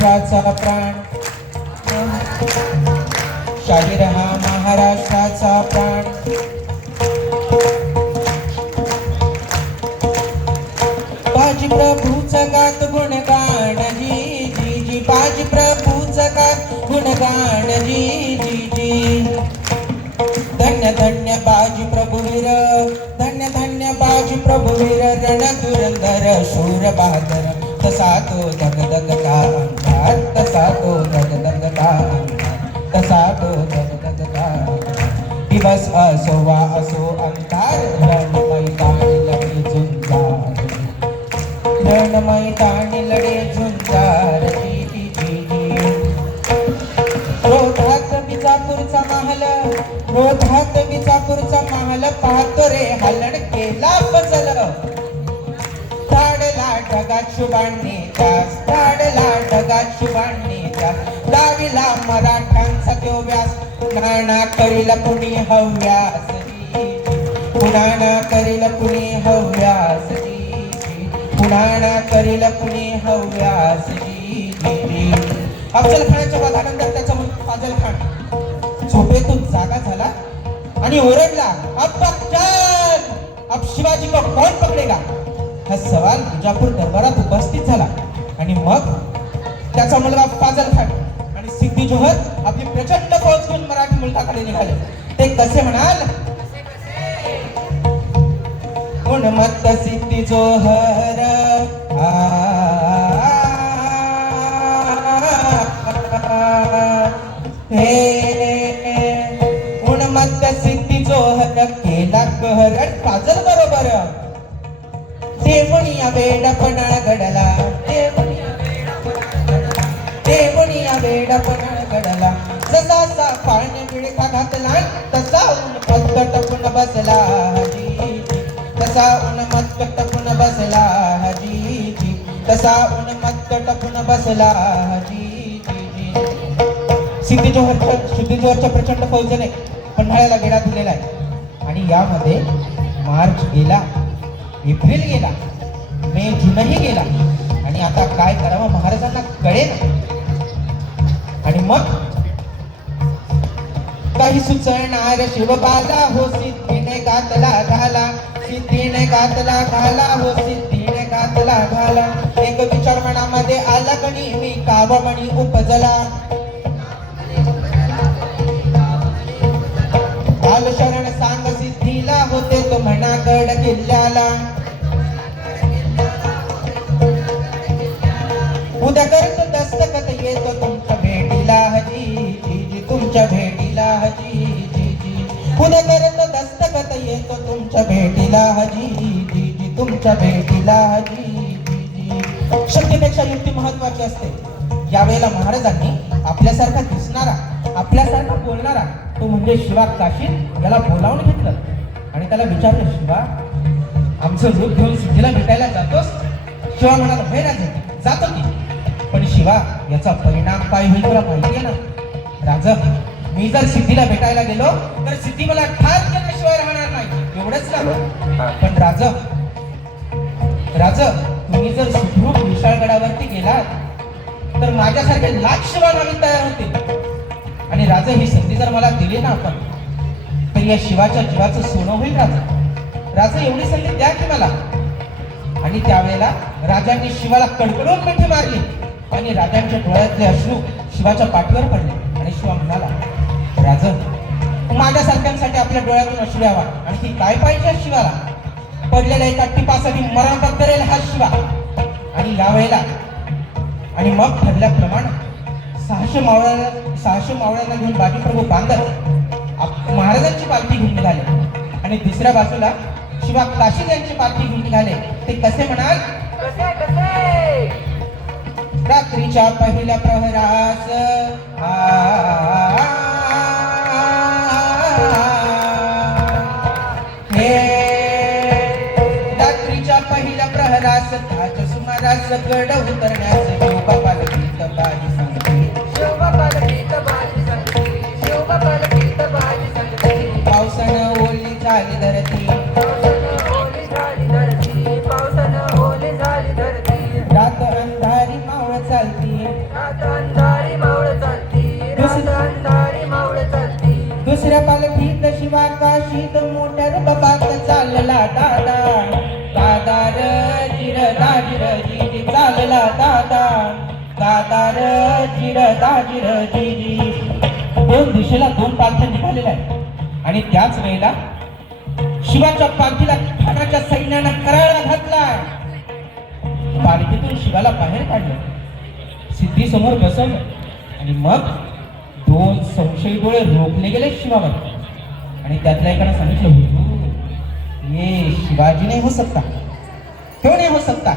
महाराष्ट्राचा प्राण, शाहीर हा महाराष्ट्राचा प्राण. बाजी प्रभूचा गात गुणगान जी जी जी, बाजी प्रभूचा गात गुणगान जी जी जी. धन्य धन्य बाजी प्रभुवीर, धन्य धन्य बाजी प्रभुवीर, रण धुरंधर शूर बहादर, तसा तो धगधगता अंगार, तसा तो धगधगता अंगार, तसा तो धगधगता अंगार. दिवस असो वा असो अंधार, रण मैदानी लढे झुंजार, रण मैदानी लढे झुंजार जी जी जी. क्रोधात विजापूरचा महल, क्रोधात विजापूरचा महल, पाहतो रे हलण केला बजल. धाडला ढगात शुभांनीच्या, धाडला ढगात शुभांनीच्या, लाविला मराठ्यांचा तो व्यास, पुन्हा ना करील कुणी हव्यास जी, पुन्हा ना करील कुणी हव्यास जी, पुन्हा ना करील कुणी हव्यास जी जी. अफजल खानाच्या वधानंतर त्याचा मुलगा फाजल खान झोपेतून जागा झाला आणि ओरडला, अब बख्तर, अब शिवाजी को कौन पकडेगा. हा सवाल विजापूर दरबारात उपस्थित झाला आणि मग त्याचा मुलगा फाजल खान आणि सिद्धी जोहर आपली प्रचंड फौज घेऊन मराठी मुलकाकडे निघाले. ते कसे म्हणाल, उन्मत्त सिद्धी जोहर उन्मत्त सिद्धी जोहर केला कहर फाजल बरोबर. देवणिया वेडपणा घडला, देवणिया वेडपणा घडला, जसा सा पाणी विळखा घातला, तसा उन्मत्त टपून बसला जी, तसा उन्मत्त टपून बसला जी जी, तसा उन्मत्त टपून बसला जी जी. सिद्धी जोहरच्या प्रचंड फौजेने पन्हाळ्याला वेढा दिलेला आहे आणि यामध्ये मार्च गेला, एप्रिल गेला, मे जूनही गेला आणि आता काय करावं महाराजांना कळेना. आणि मग काही सुचणार शिवबाला, हो सिद्धीने घातला घाला, सिद्धीने घातला घाला, हो सिद्धीने घातला घाला. एक विचार मनामध्ये आला कणी, मी कावमणी उपजला, काल शरण सांग सिद्धीला, होते तो म्हणा गड किल्ल्याला. उद्या करतो दस्तखत, येतो तुमच्या भेटीला हजी जी जी, तुमच्या भेटीला हजी जी जी. उद्या करतो दस्तखत, येतो तुमच्या भेटीला हजी जी जी, तुमच्या भेटीला हजी जी जी. शक्तीपेक्षा युक्ती महत्वाची असते. यावेळेला महाराजांनी आपल्यासारखा दिसणारा, आपल्यासारखा बोलणारा तो म्हणजे शिवा काशीद याला बोलावून घेतलं आणि त्याला विचारलं, शिवा आमचं रूप घेऊन सिद्धीला भेटायला जातोस. शिवा म्हणाला, हे राजे जातो की, पण शिवा याचा परिणाम काय होईल तुला माहिती आहे ना. राजा, मी जर सिद्धीला भेटायला गेलो तर सिद्धी मला ठार केल्याशिवाय राहणार नाही, एवढंच ना. पण राजा तुम्ही जर सुखरूप विशाळगडावरती गेलात तर माझ्यासारखे लाख शिवा नवीन तयार होतील. आणि राजा ही संधी जर मला दिली ना आपण, तर या शिवाच्या जीवाचं सोनं होईल. राजा एवढी संधी द्या की मला. आणि त्यावेळेला राजांनी शिवाला कडकडून मिठी मारली आणि राजांच्या डोळ्यातले अश्रू शिवाच्या पाठीवर पडले आणि शिवा म्हणाला, राजा माझ्यासारख्यांसाठी आपल्या डोळ्यातून अश्रू यावा, आणखी काय पाहिजे शिवाला. पडलेल्या एका टिपासाठी मरण पत्करेल हा शिवा. आणि यावेळेला आणि मग ठरल्याप्रमाणे 600 मावळ्यांना घेऊन बाजीप्रभू बांधत महाराजांची पालखी घेऊन निघाले आणि दुसऱ्या बाजूला शिवा काशीद यांची पालखी घेऊन निघाले. ते कसे म्हणाल, रात्रीच्या पहिल्या प्रहरास हे रात्रीच्या पहिल्या प्रहरास ताच्या सुमारास गड उतरण्यास शिवबापाला गीत बाजी सांगते, शिवबापाला गीत बाजी सांगते, शिवबापाला गीत बाजी सांगते. पावसानं ओली झाली धरती, पावसानं ओली झाली धरती, पावसानं ओली झाली धरती. रात अंधारी मावळ चालती, रात दाजी रजी. दोन दिशेला दोन पालख्या निघालेल्या आहेत आणि त्याच वेळेला शिवाच्या पालखीला खानाच्या सैन्यानं कराळा घातला. पालखीतून शिवाला बाहेर काढलं, सिद्धी समोर बसवलं आणि मग दोन संशयी डोळे रोखले गेले शिवावर. आणि त्यातल्या एकानं सांगितलं, हुजूर ये शिवाजी नहीं हो सकता. क्यों नहीं हो सकता?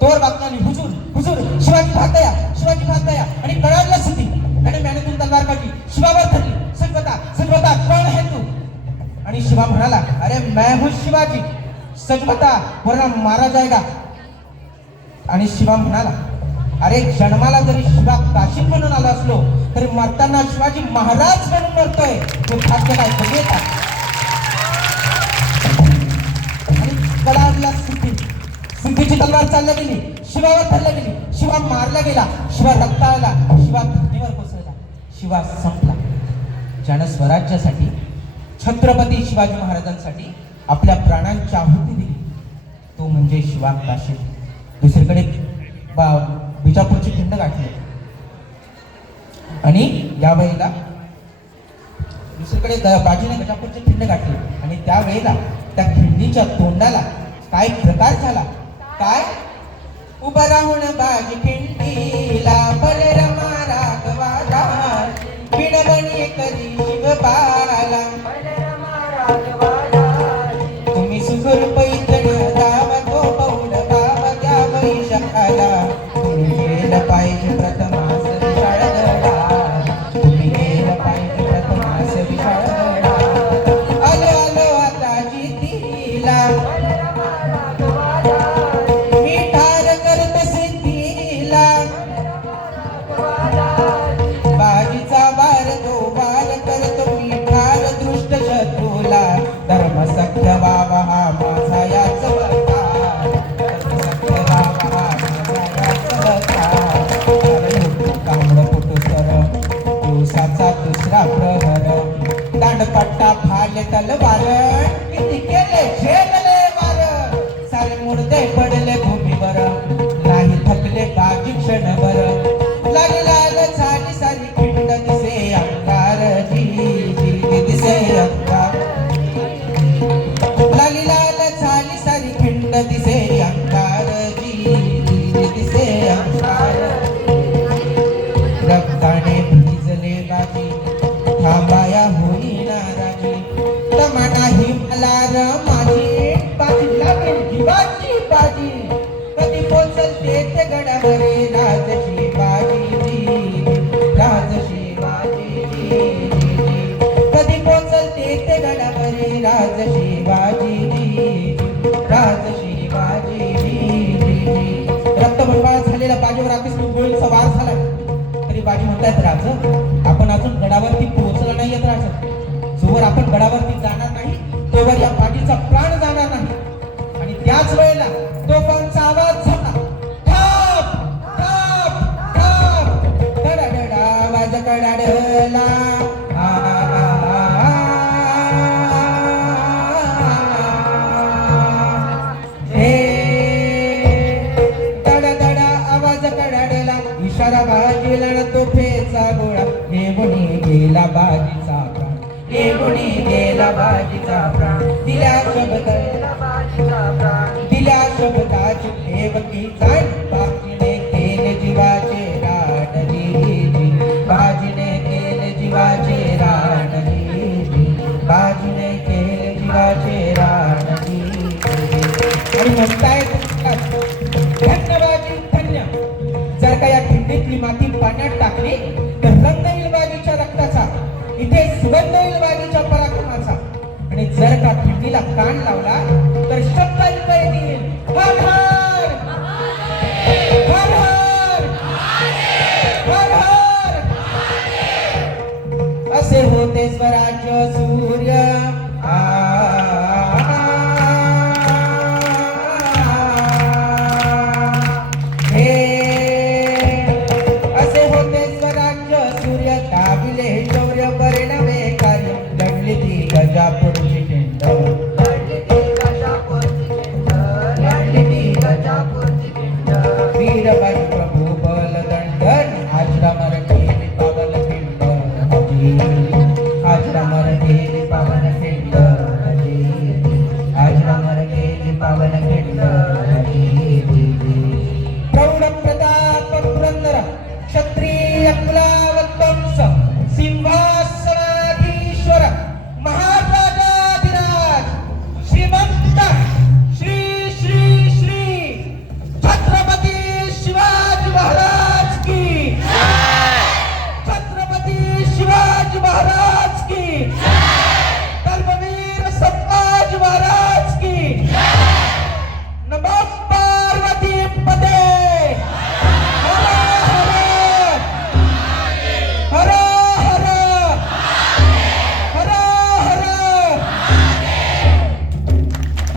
तोर बातम्याने हुजूर हुजूर शिवाजी भाग गया, शिवाजी भाग गया. आणि कळालं सिद्धी आणि मैंने तलवार काढली, शिवावर धरली. सच बता कौन है तू? आणि शिवा म्हणाला, अरे मैं हूं शिवाजी, सच बता वरना मारा जाएगा. आणि शिवा म्हणाला, अरे जन्माला जरी शिवा काशी म्हणून आला असलो तरी मरताना शिवाजी महाराज म्हणून मरतोय. तो भाग्य काय बघे का? आणि कळाला सिद्धीची तलवार चालल्या गेली, शिवावर धरल्या गेली. शिवा मारला गेला, शिवा रक्ताळला, शिवा धरणीवर कोसळला, शिवा संपला. ज्यानं स्वराज्यासाठी छत्रपती शिवाजी महाराजांसाठी आपल्या प्राणांची आहुती दिली तो म्हणजे शिवा काशी. दुसरीकडे विजापूरची खिंड गाठली आणि यावेळेला दुसरीकडे बाजीने विजापूरची खिंड गाठली आणि त्यावेळेला त्या खिंडीच्या तोंडाला काय प्रकार झाला. काय? उभा राहून बाजी खिंडीला बलरामा राघवाला बिडबणी करी शिवबाला. तुम्ही सुगुर पैठण दावा तो पौड बाबा त्या वैशाखाला. तुम्ही गेलं पाहिजे प्रथमास विशाळगडा, तुम्ही गेलं पाहिजे प्रथमास विशाळगडा. आलो आलो आता जितीला मी ठार करत सिद्धीला. बाजीचा वार तो वार करतो मी ठार दृष्ट शत्रूला. धर्म सख्य बाबा हा माझा याच बता, धर्म सख्य बाबा हा माझा याच बता. कांबळ फुटू सर दिवसाचा दुसरा प्रहर, दांडपट्टा फाले तलवार किती केले झेलले वार. सारे मुर्दे पडले भूमीवर नाही थकले बाजी क्षणभर. लाल लाल झाली सारी खिंड दिसे अंगार जी दिसे अंगार. लाली लाल झाली सारी खिंड दिसे अंगार जी दिसे अंगार. रक्ताने भिजले बाजी थांबाया होईना राजी. तमा नाही मला रमाजी बाजी लागेल जीवाची बाजी. कधी पोचलते ते गडावरे राजशी बाजी राजशी बाजी. कधी पोचलते ते गडावरे राजशी बाजी राजशी बाजी. रक्तबंबाळ झालेल्या बाजीवर आधीच गोळीचा वार झाला तरी बाजी म्हणतायत, राज आपण अजून गडावरती पोहोचला नाहीयेत. राज जोवर आपण गडावरती जाणार नाही तोवर या बाजीचा प्राण जाणार नाही. आणि त्याच वेळेला तोफांचा आवाज झाला, थांब थांब थांब. डडाडडा आवाज कडाडला. इशारा बाजीला न तोफेचा गोळा. घेऊनी गेला बाजीचा प्राण, घेऊनी गेला बाजीचा प्राण. दिल्या शब्दाची ठेवकी जाण. बाजीने केले जीवाचे राणजी, बाजीने केले जीवाचे राणजी, बाजीने केले जीवाचे राणजी. आणि म्हणताय धन्यवादी धन्य. जर का या खिंडीतली माती पाण्यात टाकली तर रंग येईल बाजीच्या रक्ताचा, इथे सुगंध येईल बाजीच्या पराक्रमाचा. आणि जर का खिंडीला कान लावला तर शब्द ऐकायला येईल, हर हर हर हर हर हर. असे होते स्वराज्य सूर्य. शौर्य परिणामे कार्य लढली ती गजापूरची खिंड. विठ्ठल